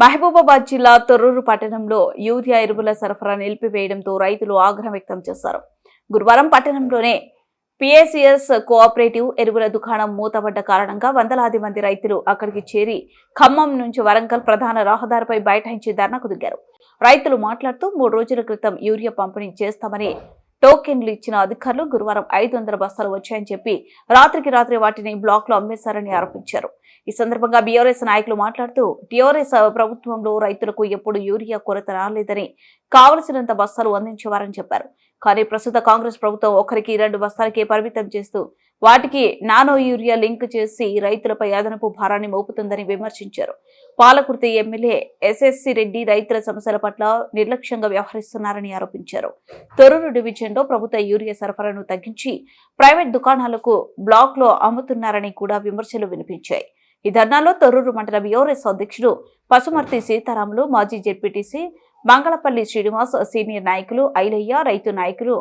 మహబూబాబాద్ జిల్లా తొర్రూరు పట్టణంలో యూరియా ఎరువుల సరఫరా నిలిపివేయడంతో రైతులు ఆగ్రహం వ్యక్తం చేశారు. గురువారం పట్టణంలోనే పిఎసిఎస్ కోఆపరేటివ్ ఎరువుల దుకాణం మూతపడ్డ కారణంగా వందలాది మంది రైతులు అక్కడికి చేరి ఖమ్మం నుంచి వరంగల్ ప్రధాన రహదారిపై బైఠాయించి ధర్నాకు దిగారు. రైతులు మాట్లాడుతూ 3 రోజుల క్రితం యూరియా పంపిణీ చేస్తామని టోకెన్లు ఇచ్చిన అధికారులు గురువారం 500 బస్తాలు వచ్చాయని చెప్పి రాత్రికి రాత్రి వాటిని బ్లాక్ లో అమ్మేశారని ఆరోపించారు. ఈ సందర్భంగా బీఆర్ఎస్ నాయకులు మాట్లాడుతూ టీఆర్ఎస్ ప్రభుత్వంలో రైతులకు ఎప్పుడు యూరియా కొరత రాలేదని కావలసినంత బస్తాలు అందించేవారని చెప్పారు. కానీ ప్రస్తుత కాంగ్రెస్ ప్రభుత్వం ఒకరికి 2 బస్తాలకే పరిమితం చేస్తూ వాటికి నానో యూరియా లింక్ చేసి రైతులపై అదనపు భారాన్ని మోపుతుందని విమర్శించారు. పాలకుర్తి ఎమ్మెల్యే ఎస్ఎస్సి రెడ్డి రైతుల సమస్యల పట్ల నిర్లక్ష్యంగా వ్యవహరిస్తున్నారని ఆరోపించారు. తొర్రూరు డివిజన్లో ప్రభుత్వ యూరియా సరఫరాను తగ్గించి ప్రైవేట్ దుకాణాలకు బ్లాక్ లో అమ్ముతున్నారని కూడా విమర్శలు వినిపించాయి. ఈ ధర్నాలో తొర్రూరు మండల బీఆర్ఎస్ అధ్యక్షుడు పసుమర్తి సీతారాములు, మాజీ జెడ్పీటీసీ మంగళపల్లి శ్రీనివాస్, సీనియర్ నాయకులు ఐలయ్య, రైతు నాయకులు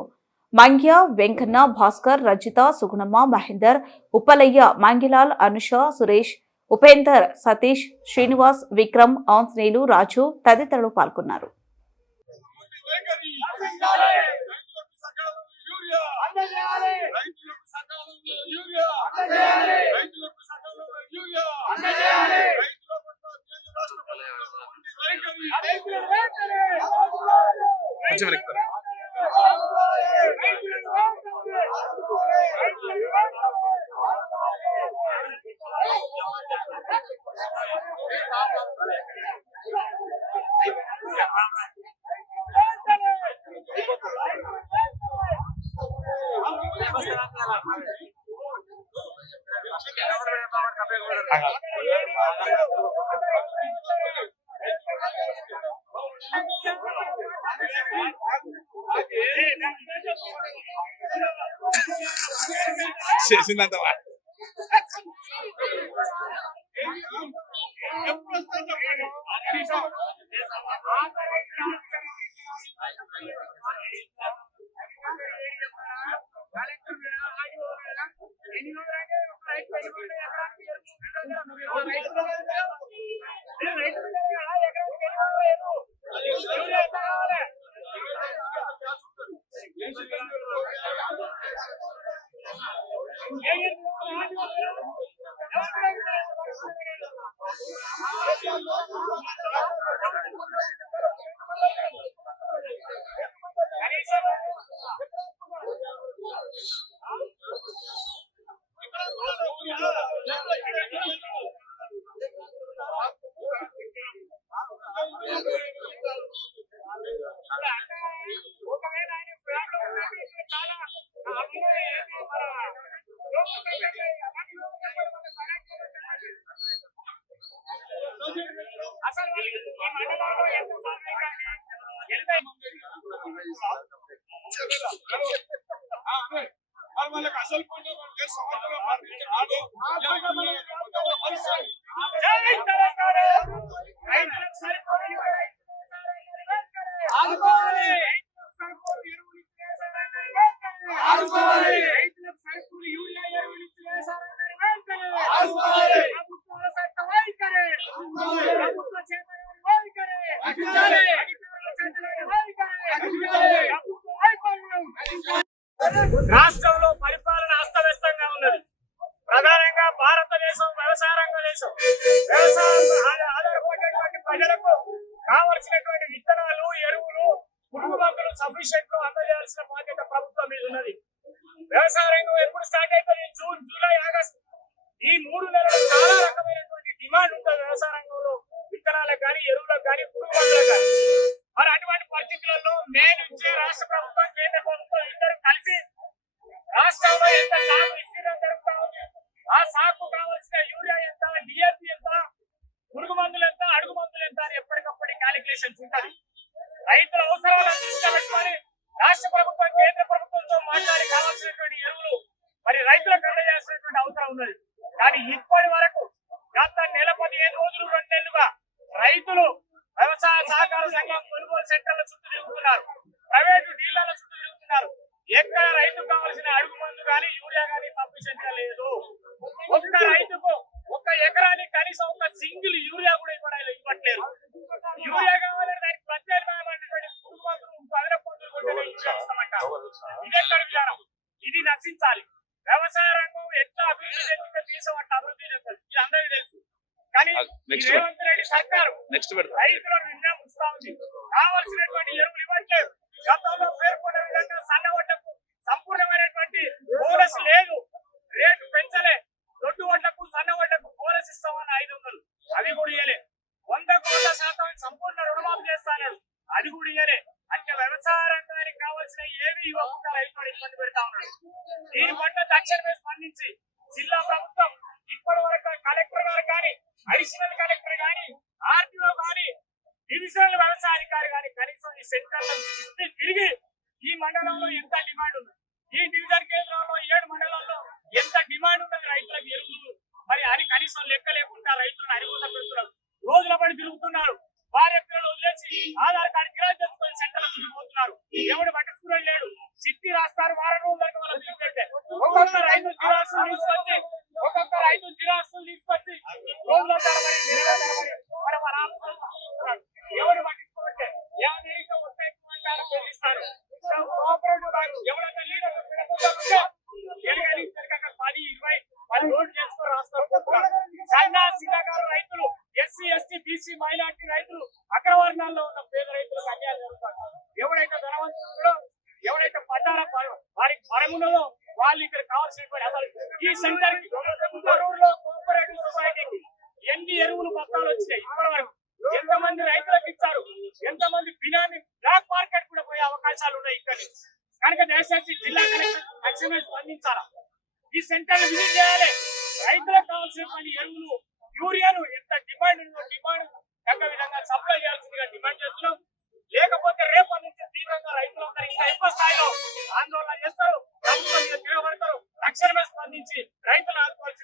మంగ్య, వెంకన్న, భాస్కర్, రజిత, సుగుణమ్మ, మహేందర్, ఉప్పలయ్య, మంగిలాల్, అనుష, సురేష్, ఉపేందర్, సతీష్, శ్రీనివాస్, విక్రమ్, ఆంజనేయులు, రాజు తదితరులు పాల్గొన్నారు. చేసిందంత వాళ్ళకి అసలు రాష్ట్రంలో పరిపాలన అస్తవ్యస్తంగా ఉన్నది. ప్రధానంగా భారతదేశం వ్యవసాయ రంగ దేశం. వ్యవసాయం ఆధారపడినటువంటి ప్రజలకు కావలసినటువంటి విత్తనాలు, ఎరువులు, పురుగు మందులు సఫిషియెంట్ గా అందజేయాల్సిన బాధ్యత ప్రభుత్వం మీద ఉన్నది. వ్యవసాయ రంగం ఎప్పుడు స్టార్ట్ అవుతుంది? జూన్, జూలై, ఆగస్టు ఈ 3 నెలలు చాలా రకమైనటువంటి డిమాండ్ ఉంటుంది వ్యవసాయ రంగంలో, విత్తనాలకు కానీ, ఎరువులకు కానీ, పురుగు మందులకు కానీ. మరి అటువంటి పరిస్థితులలో మే నుంచి రాష్ట్ర ప్రభుత్వం, కేంద్ర ప్రభుత్వం ఇద్దరు కలిసి రాష్ట్రంలో ఎంత సాగు విస్తీర్ణం జరుగుతా ఉంది, ఆ సాగు కావాల్సిన యూరియా ఎంత, డిఎస్పి ఎంత, పురుగు మందులు ఎంత, అడుగు మందులు ఎంత అని ఎప్పటికప్పటి క్యాలిక్యులేషన్స్ ఉంటుంది. రైతుల అవసరాలను దృష్టిలో పెట్టుకొని రాష్ట్ర ప్రభుత్వం, కేంద్ర ప్రభుత్వంతో మాట్లాడి కావాల్సినటువంటి ఎరువులు మరి రైతులకు అందజేయాల్సినటువంటి అవసరం ఉన్నది. కానీ ఇప్పటి వరకు గత నెల 15 రోజులు, 2 నెలలుగా రైతులు వ్యవసాయ సహకార సంఘం కొనుగోలు సెంటర్ల చుట్టూ తిరుగుతున్నారు, ప్రైవేటు డీలర్ల చుట్టూ తిరుగుతున్నారు. ఎక్కడ రైతుకు కావాల్సిన అడుగు మందు కానీ, యూరియా కానీ సఫిషియెంట్ గా లేదు. ఒక్క రైతుకు 1 ఎకరానికి కనీసం 1 సింగిల్ యూరియా కూడా ఇవ్వట్లేదు. యూరియా కావాలని దానికి ప్రత్యేకమైనటువంటి పదల పొందులు కొట్టేనే యూరియా ఇస్తామంటారు. ఇదెక్కడ విధానం? ఇది నశించాలి. వ్యవసాయ రంగం ఎట్లా అభివృద్ధి చెందితే దేశం అట్లా అభివృద్ధి చెందాలి. ఇది అందరికీ తెలుసు. కానీ ఈ రేవంత్ రెడ్డి సర్కారు రైతులను నిర్ణయిస్తా ఉంది. కావలసినటువంటి ఎరువులు ఇవ్వట్లేదు. గతంలో పేర్కొన్న విధంగా సన్న వడ్లకు సంపూర్ణమైనటువంటి బోనస్ లేదు. రేటు పెంచలే. దొడ్డు వడ్లకు సన్న వడ్లకు బోనస్ ఇస్తామని 500 అది కూడా ఇయ్యలే. 100% సంపూర్ణ రుణమాఫీ చేస్తాను అది కూడా ఇయ్యలే. అంటే వ్యవసాయ రంగానికి కావాల్సిన ఏవి ఇవ్వకుండా రైతులు ఇబ్బంది పెడతా ఉన్నారు. దీని పట్ల తక్షణమే స్పందించి జిల్లా ప్రభుత్వం ఇప్పటి వరకు కలెక్టర్ గారు కానీ, అడిషనల్ కలెక్టర్ కానీ, ఆర్టీఓ కానీ, డివిజనల్ వ్యవసాయ అధికారి కానీ కనీసం ఈ సెంటర్లను తిరిగి ఈ మండలంలో ఎంత డిమాండ్ ఉంది, ఈ డివిజన్ కేంద్రంలో 7 మండలాల్లో ఎంత డిమాండ్ ఉన్నది రైతులకు ఎరువులు మరి అని కనీసం లెక్క లేకుండా రైతులను అరిగోస పెడుతున్నారు. రోజుల పడి తిరుగుతున్నారు. భార్య పిల్లలు వదిలేసి ఆధార్ కార్డు గిరాజ్ చేసుకొని సెంటర్ల తిరిగిపోతున్నారు. ఎవడు పట్టించుకునే లేడు. చిట్టి రాస్తారు. వారం రోజుల వరకు వాళ్ళు తీసుకెళ్తే ఒక్కొక్క రైతు జిరాక్సులు తీసుకొచ్చి రోజుల తరబడి నెలల తరబడి మరి వాళ్ళ ఆఫీసులు తీసుకుంటున్నారు. ఎవరు పట్టించుకోవట్లే. ఏమైనా వస్తాయి బెదిరిస్తారు. కోఆపరేటివ్ బ్యాంకు ఎవరైనా లీడర్ 10-20 రోడ్లు చేసుకొని రాసుకుంటున్నారు. సన్న శిలాకారు రైతులు, ఎస్సీ ఎస్టీ బీసీ మైనార్టీ రైతులు, అగ్రవర్ణాల్లో ఉన్న పేద రైతులకు అన్యాయం జరుగుతుంది. ఎవరైతే ధనవంతులో ఎవరైతే పట్టాల వారికి పరమునలో వాళ్ళు ఇక్కడ కావాల్సినటువంటి అసలు ఈ సెంటర్ కి కోఆపరేటివ్ సొసైటీకి ఎన్ని ఎరువులు మొత్తాలు వచ్చినాయి ఇప్పటి వరకు, ఎంతమంది రైతులకు ఇచ్చారు, ఎంతమంది బినామీ బ్లాక్ మార్కెట్ కూడా పోయే అవకాశాలు ఉన్నాయి ఇక్కడ. కనుక దయచేసి జిల్లా కలెక్టర్ తక్షణమే స్పందించాలా. ఈ సెంటర్ విజిట్ చేయాలి. రైతులకు కావాల్సినటువంటి ఎరువులు యూరియాను ఎంత డిమాండ్ ఉందో డిమాండ్ తగ్గ విధంగా సప్లై చేయాల్సిందిగా డిమాండ్ చేస్తున్నాం. లేకపోతే రేపటి నుంచి తీవ్రంగా రైతులందరూ ఇంకా ఎక్కువ స్థాయిలో ఆందోళన చేస్తారు, ప్రభుత్వం మీద తిరగబడతారు. తక్షణమే స్పందించి రైతుల